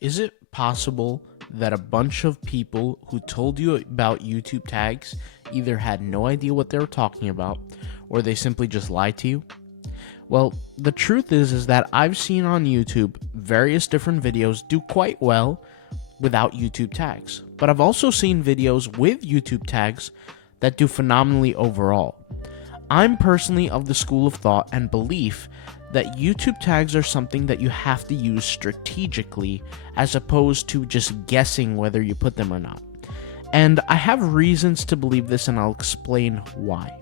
Is it possible that a bunch of people who told you about YouTube tags either had no idea what they were talking about or they simply just lied to you? Well, the truth is that I've seen on YouTube various different videos do quite well without YouTube tags, but I've also seen videos with YouTube tags that do phenomenally overall. I'm personally of the school of thought and belief that YouTube tags are something that you have to use strategically as opposed to just guessing whether you put them or not. And I have reasons to believe this, and I'll explain why.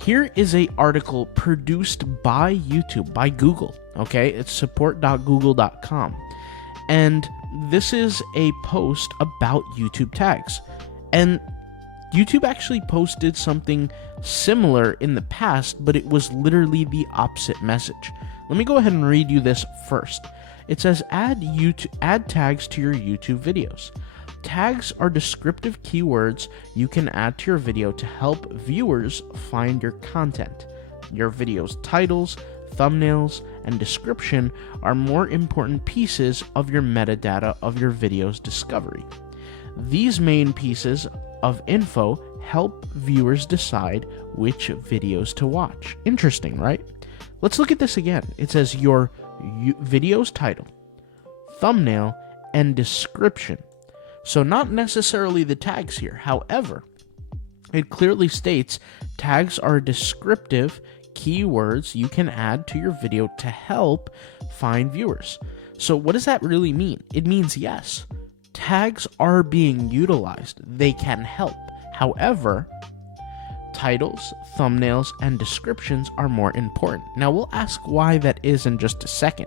Here is an article produced by YouTube, by Google, okay? It's support.google.com. And this is a post about YouTube tags. And YouTube actually posted something similar in the past, but it was literally the opposite message. Let me go ahead and read you this first. It says, add tags to your YouTube videos. Tags are descriptive keywords you can add to your video to help viewers find your content. Your video's titles, thumbnails, and description are more important pieces of your metadata of your video's discovery. These main pieces of info help viewers decide which videos to watch. Interesting, right? Let's look at this again. It says your video's title, thumbnail, and description. So not necessarily the tags here. However, it clearly states tags are descriptive keywords you can add to your video to help find viewers. So what does that really mean? It means yes, tags are being utilized. They can help. However, titles, thumbnails, and descriptions are more important. Now we'll ask why that is in just a second.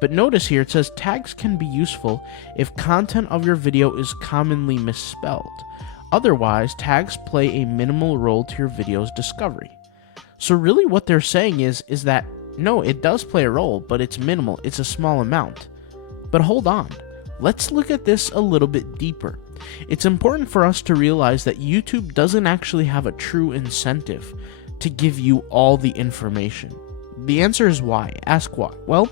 But notice here it says tags can be useful if content of your video is commonly misspelled. Otherwise, tags play a minimal role to your video's discovery. So really what they're saying is that no, it does play a role, but it's minimal. It's a small amount. But hold on. Let's look at this a little bit deeper. It's important for us to realize that YouTube doesn't actually have a true incentive to give you all the information. The answer is why. Ask why. Well,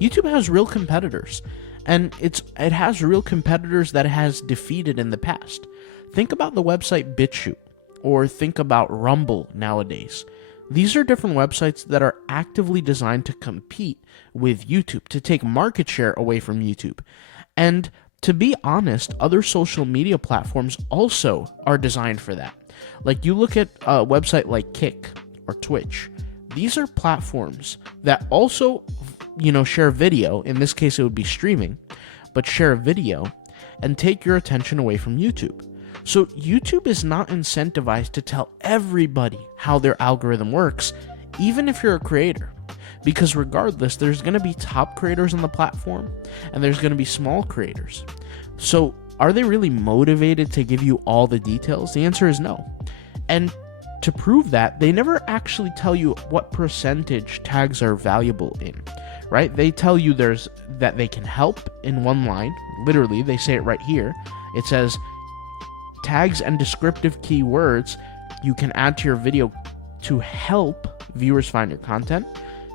YouTube has real competitors, and it has real competitors that it has defeated in the past. Think about the website BitChute, or think about Rumble nowadays. These are different websites that are actively designed to compete with YouTube, to take market share away from YouTube. And to be honest, other social media platforms also are designed for that. Like you look at a website like Kick or Twitch. These are platforms that also, share video. In this case, it would be streaming, but share video and take your attention away from YouTube. So YouTube is not incentivized to tell everybody how their algorithm works, even if you're a creator. Because regardless, there's going to be top creators on the platform, and there's going to be small creators. So are they really motivated to give you all the details? The answer is no. And to prove that, they never actually tell you what percentage tags are valuable in, right? They tell you that they can help in one line. Literally, they say it right here. It says, tags and descriptive keywords you can add to your video to help viewers find your content.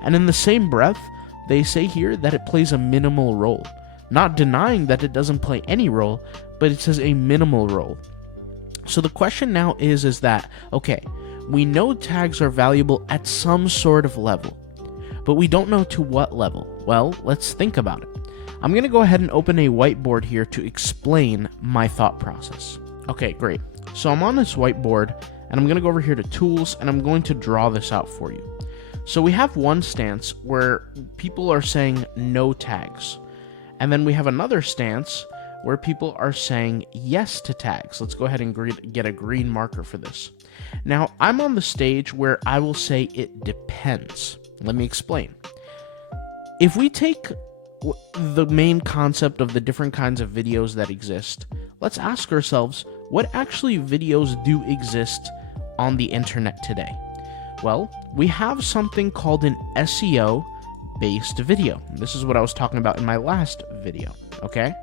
And in the same breath, they say here that it plays a minimal role. Not denying that it doesn't play any role, but it says a minimal role. So the question now is that, okay, we know tags are valuable at some sort of level, but we don't know to what level. Well, let's think about it. I'm going to go ahead and open a whiteboard here to explain my thought process. Okay, great. So I'm on this whiteboard, and I'm going to go over here to Tools, and I'm going to draw this out for you. So we have one stance where people are saying no tags. And then we have another stance where people are saying yes to tags. Let's go ahead and get a green marker for this. Now, I'm on the stage where I will say it depends. Let me explain. If we take the main concept of the different kinds of videos that exist, let's ask ourselves, what actually videos do exist on the internet today? Well, we have something called an SEO-based video. This is what I was talking about in my last video, okay?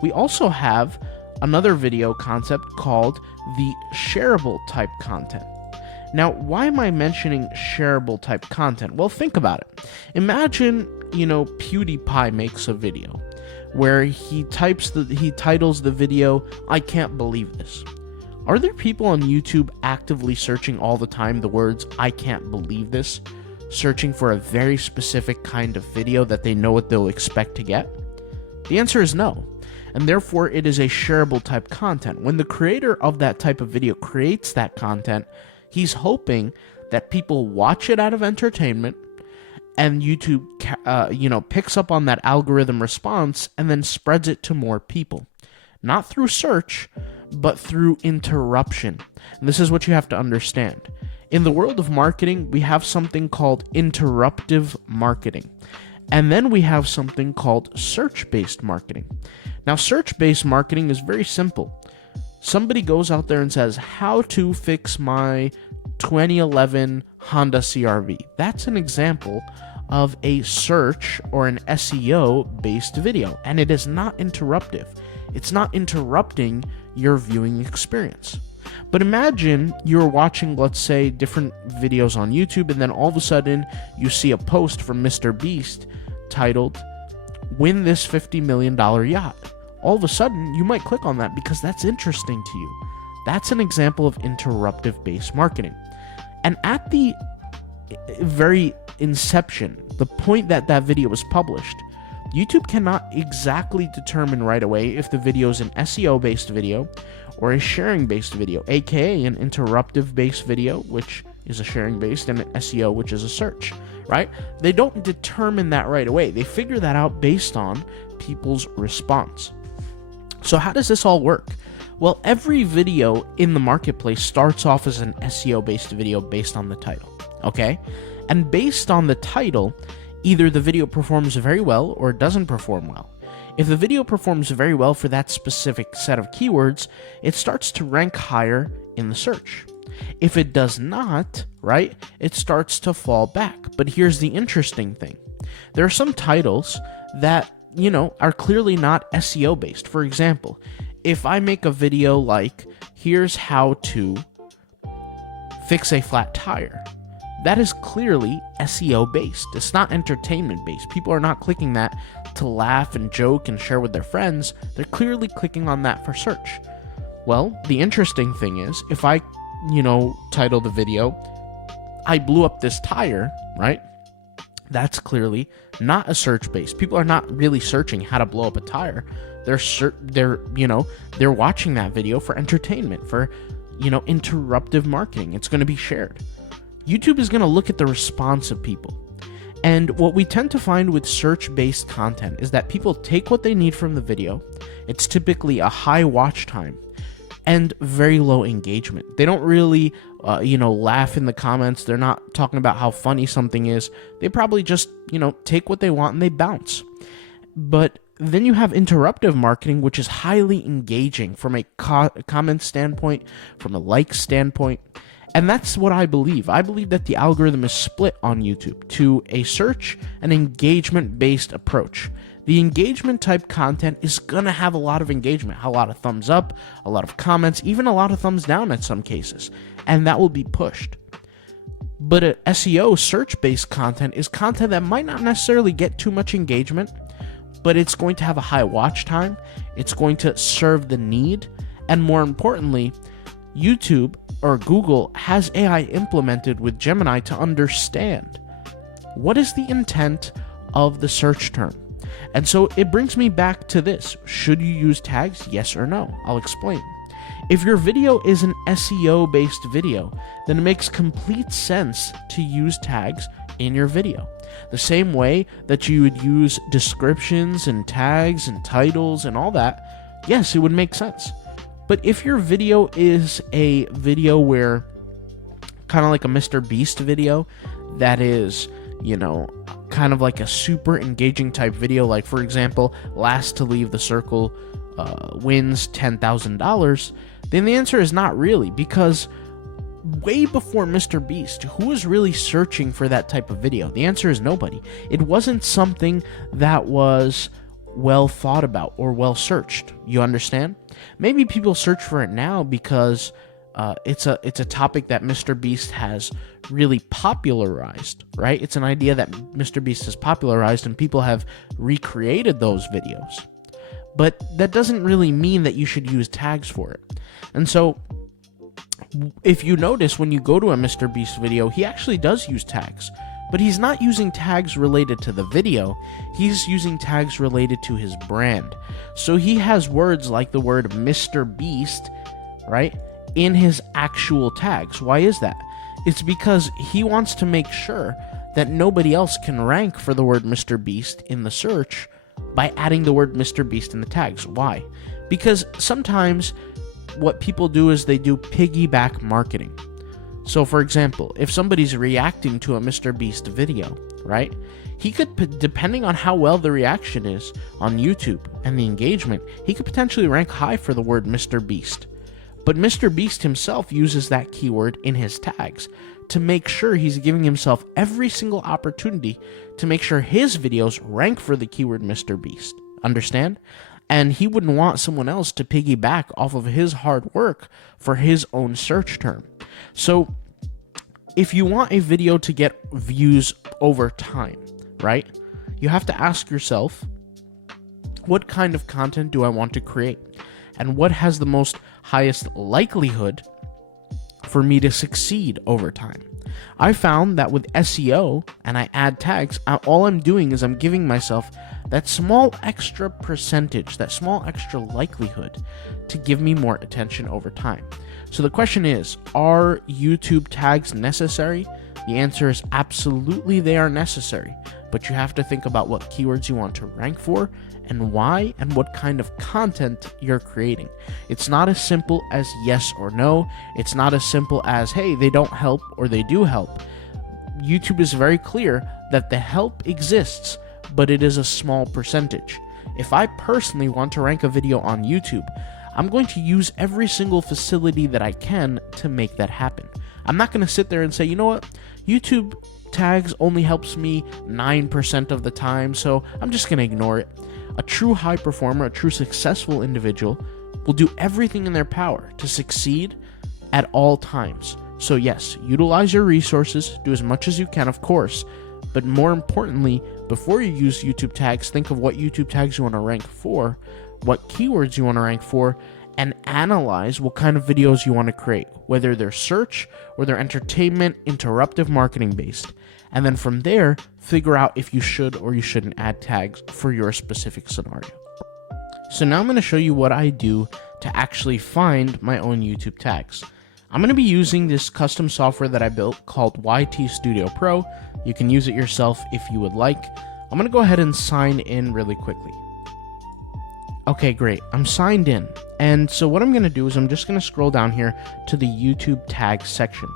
We also have another video concept called the shareable type content. Now, why am I mentioning shareable type content? Well, think about it. Imagine, PewDiePie makes a video. where he titles the video, "I can't believe this." Are there people on YouTube actively searching all the time the words "I can't believe this," searching for a very specific kind of video that they know what they'll expect to get? The answer is no, and therefore it is a shareable type content. When the creator of that type of video creates that content, he's hoping that people watch it out of entertainment, and YouTube picks up on that algorithm response and then spreads it to more people. Not through search, but through interruption. And this is what you have to understand. In the world of marketing, we have something called interruptive marketing. And then we have something called search-based marketing. Now, search-based marketing is very simple. Somebody goes out there and says, "How to fix my 2011 Honda CR-V." That's an example of a search or an SEO-based video, and it is not interruptive. It's not interrupting your viewing experience. But imagine you're watching, let's say, different videos on YouTube, and then all of a sudden you see a post from Mr. Beast titled, "Win this $50 million yacht." All of a sudden, you might click on that because that's interesting to you. That's an example of interruptive-based marketing. And at the very inception, the point that that video was published, YouTube cannot exactly determine right away if the video is an SEO-based video or a sharing-based video, aka an interruptive-based video, which is a sharing-based, and an SEO, which is a search, right? They don't determine that right away. They figure that out based on people's response. So how does this all work? Well, every video in the marketplace starts off as an SEO-based video based on the title, okay? And based on the title, either the video performs very well or it doesn't perform well. If the video performs very well for that specific set of keywords, it starts to rank higher in the search. If it does not, right, it starts to fall back. But here's the interesting thing. There are some titles that, are clearly not SEO based. For example, if I make a video like, "Here's how to fix a flat tire," that is clearly SEO based. It's not entertainment based. People are not clicking that to laugh and joke and share with their friends. They're clearly clicking on that for search. Well, the interesting thing is, if I, title the video, "I blew up this tire," right? That's clearly not a search based. People are not really searching how to blow up a tire. They're watching that video for entertainment, for, interruptive marketing. It's going to be shared. YouTube is going to look at the response of people. And what we tend to find with search-based content is that people take what they need from the video. It's typically a high watch time and very low engagement. They don't really, laugh in the comments. They're not talking about how funny something is. They probably just, take what they want and they bounce. But then you have interruptive marketing, which is highly engaging from a comment standpoint, from a like standpoint. And that's what I believe. I believe that the algorithm is split on YouTube to a search and engagement-based approach. The engagement type content is going to have a lot of engagement, a lot of thumbs up, a lot of comments, even a lot of thumbs down in some cases, and that will be pushed. But a SEO search-based content is content that might not necessarily get too much engagement, but it's going to have a high watch time, it's going to serve the need, and more importantly, YouTube or Google has AI implemented with Gemini to understand what is the intent of the search term. And so it brings me back to this. Should you use tags? Yes or no? I'll explain. If your video is an SEO-based video, then it makes complete sense to use tags in your video. The same way that you would use descriptions and tags and titles and all that, yes, it would make sense. But if your video is a video where, kind of like a Mr. Beast video, that is, kind of like a super engaging type video, like, for example, last to leave the circle wins $10,000, then the answer is not really, because way before Mr. Beast, who was really searching for that type of video? The answer is nobody. It wasn't something that was well thought about or well searched. You understand? Maybe people search for it now because it's a topic that Mr. Beast has really popularized, right? It's an idea that Mr. Beast has popularized and people have recreated those videos. but that doesn't really mean that you should use tags for it. And so if you notice, when you go to a MrBeast video, he actually does use tags, but he's not using tags related to the video. He's using tags related to his brand. So he has words like the word MrBeast, right, in his actual tags. Why is that? It's because he wants to make sure that nobody else can rank for the word MrBeast in the search by adding the word MrBeast in the tags. Why? Because sometimes what people do is they do piggyback marketing. So for example, if somebody's reacting to a MrBeast video, right, he could, depending on how well the reaction is on YouTube and the engagement, he could potentially rank high for the word MrBeast. But MrBeast himself uses that keyword in his tags to make sure he's giving himself every single opportunity to make sure his videos rank for the keyword MrBeast. Understand? And he wouldn't want someone else to piggyback off of his hard work for his own search term. So if you want a video to get views over time, right, you have to ask yourself, what kind of content do I want to create? And what has the most highest likelihood for me to succeed over time? I found that with SEO and I add tags, all I'm doing is I'm giving myself that small extra percentage, that small extra likelihood to give me more attention over time. So the question is, are YouTube tags necessary? The answer is absolutely they are necessary, but you have to think about what keywords you want to rank for and why, and what kind of content you're creating. It's not as simple as yes or no. It's not as simple as, hey, they don't help or they do help. YouTube is very clear that the help exists, but it is a small percentage. If I personally want to rank a video on YouTube, I'm going to use every single facility that I can to make that happen. I'm not going to sit there and say, you know what, YouTube tags only helps me 9% of the time, so I'm just going to ignore it. A true high performer, a true successful individual will do everything in their power to succeed at all times. So yes, utilize your resources, do as much as you can, of course, but more importantly, before you use YouTube tags, think of what YouTube tags you want to rank for, what keywords you want to rank for, and analyze what kind of videos you want to create, whether they're search or they're entertainment, interruptive marketing based. And then from there, figure out if you should or you shouldn't add tags for your specific scenario. So now I'm going to show you what I do to actually find my own YouTube tags. I'm going to be using this custom software that I built called YT Studio Pro. You can use it yourself if you would like. I'm going to go ahead and sign in really quickly. Okay, great. I'm signed in. And so what I'm going to do is I'm just going to scroll down here to the YouTube tag section.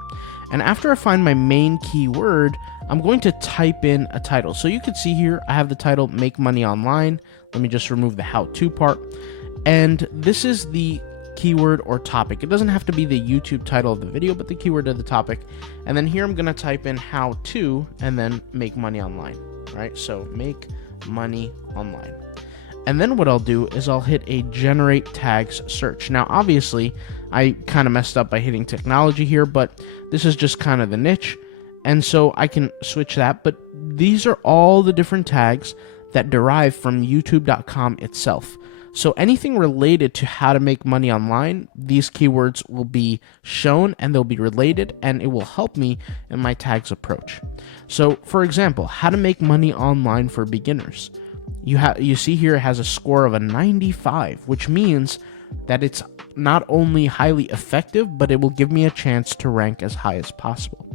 And after I find my main keyword, I'm going to type in a title. So you can see here, I have the title, Make Money Online. Let me just remove the how-to part. And this is the keyword or topic. It doesn't have to be the YouTube title of the video, but the keyword of the topic. And then here I'm going to type in how to, and then make money online, right? So make money online. And then what I'll do is I'll hit a generate tags search. Now, obviously, I kind of messed up by hitting technology here, but this is just kind of the niche. And so I can switch that, but these are all the different tags that derive from youtube.com itself. So anything related to how to make money online, these keywords will be shown and they'll be related, and it will help me in my tags approach. So for example, how to make money online for beginners. You see here it has a score of a 95, which means that it's not only highly effective, but it will give me a chance to rank as high as possible.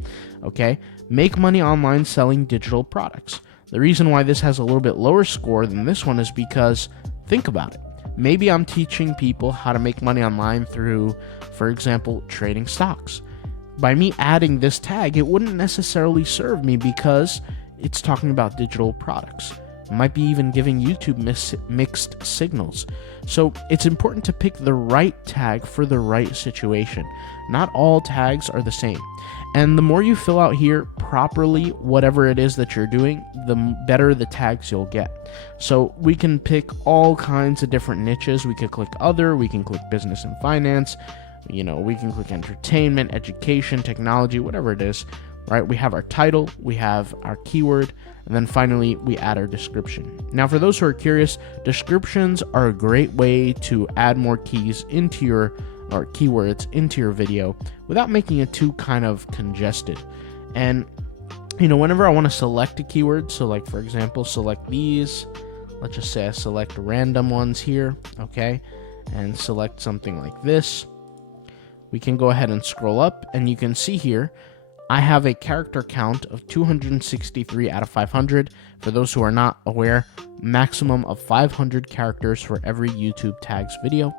Okay, make money online selling digital products. The reason why this has a little bit lower score than this one is because, think about it. Maybe I'm teaching people how to make money online through, for example, trading stocks. By me adding this tag, it wouldn't necessarily serve me because it's talking about digital products. It might be even giving YouTube mixed signals. So it's important to pick the right tag for the right situation. Not all tags are the same. And the more you fill out here properly, whatever it is that you're doing, the better the tags you'll get. So we can pick all kinds of different niches. We could click other, we can click business and finance, we can click entertainment, education, technology, whatever it is. right? We have our title, we have our keyword, and then finally we add our description. Now, for those who are curious, descriptions are a great way to add more keys into your, or keywords into your video without making it too kind of congested. And whenever I want to select a keyword, so like for example, select these, let's just say I select random ones here, okay, and select something like this, we can go ahead and scroll up, and you can see here I have a character count of 263 out of 500. For those who are not aware, maximum of 500 characters for every YouTube tags video.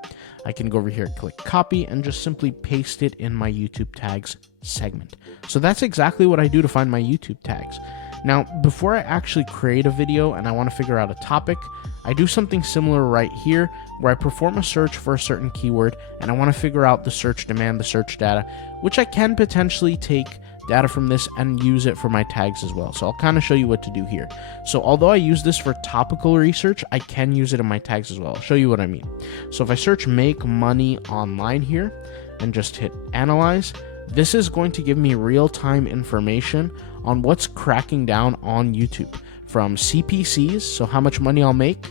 I can go over here, click copy, and just simply paste it in my YouTube tags segment. So that's exactly what I do to find my YouTube tags. Now, before I actually create a video and I want to figure out a topic, I do something similar right here where I perform a search for a certain keyword and I want to figure out the search demand, the search data, which I can potentially take data from this and use it for my tags as well. So I'll kind of show you what to do here. So although I use this for topical research, I can use it in my tags as well. I'll show you what I mean. So if I search make money online here and just hit analyze, this is going to give me real-time information on what's cracking down on YouTube, from CPCs, so how much money I'll make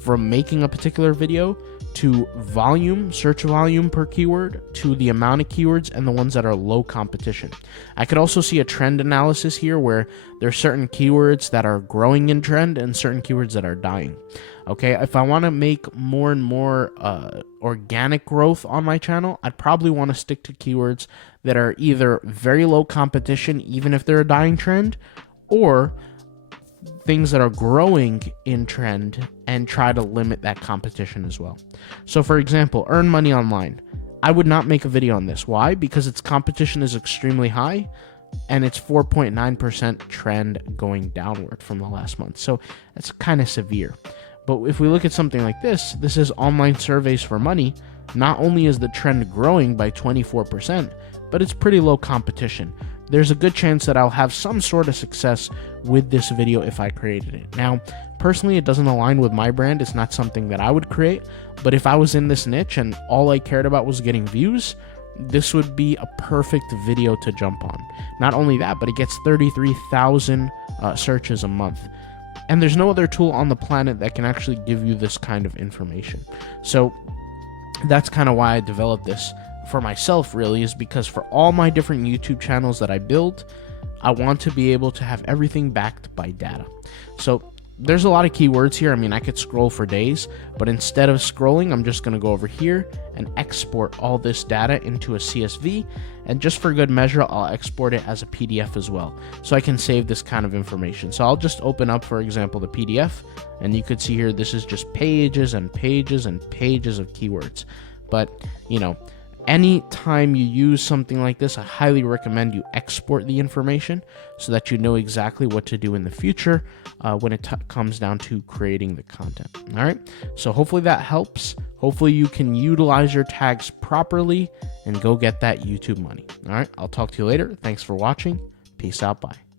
from making a particular video, to volume, search volume per keyword, to the amount of keywords and the ones that are low competition. I could also see a trend analysis here where there's certain keywords that are growing in trend and certain keywords that are dying. Okay, if I want to make more and more organic growth on my channel, I'd probably want to stick to keywords that are either very low competition, even if they're a dying trend, or things that are growing in trend and try to limit that competition as well. So for example, earn money online. I would not make a video on this. Why? Because its competition is extremely high and it's 4.9% trend going downward from the last month. So that's kind of severe. But if we look at something like this, this is online surveys for money. Not only is the trend growing by 24%, but it's pretty low competition. There's a good chance that I'll have some sort of success with this video if I created it. Now, personally, it doesn't align with my brand. It's not something that I would create. But if I was in this niche and all I cared about was getting views, this would be a perfect video to jump on. Not only that, but it gets 33,000 searches a month. And there's no other tool on the planet that can actually give you this kind of information. So that's kind of why I developed this for myself, really, is because for all my different YouTube channels that I build, I want to be able to have everything backed by data. So there's a lot of keywords here. I mean, I could scroll for days, but instead of scrolling, I'm just going to go over here and export all this data into a CSV. And just for good measure, I'll export it as a PDF as well, so I can save this kind of information. So I'll just open up, for example, the PDF, and you could see here, this is just pages and pages and pages of keywords. But, anytime you use something like this, I highly recommend you export the information so that you know exactly what to do in the future when it comes down to creating the content. All right, so hopefully that helps. Hopefully you can utilize your tags properly and go get that YouTube money. All right, I'll talk to you later. Thanks for watching. Peace out. Bye.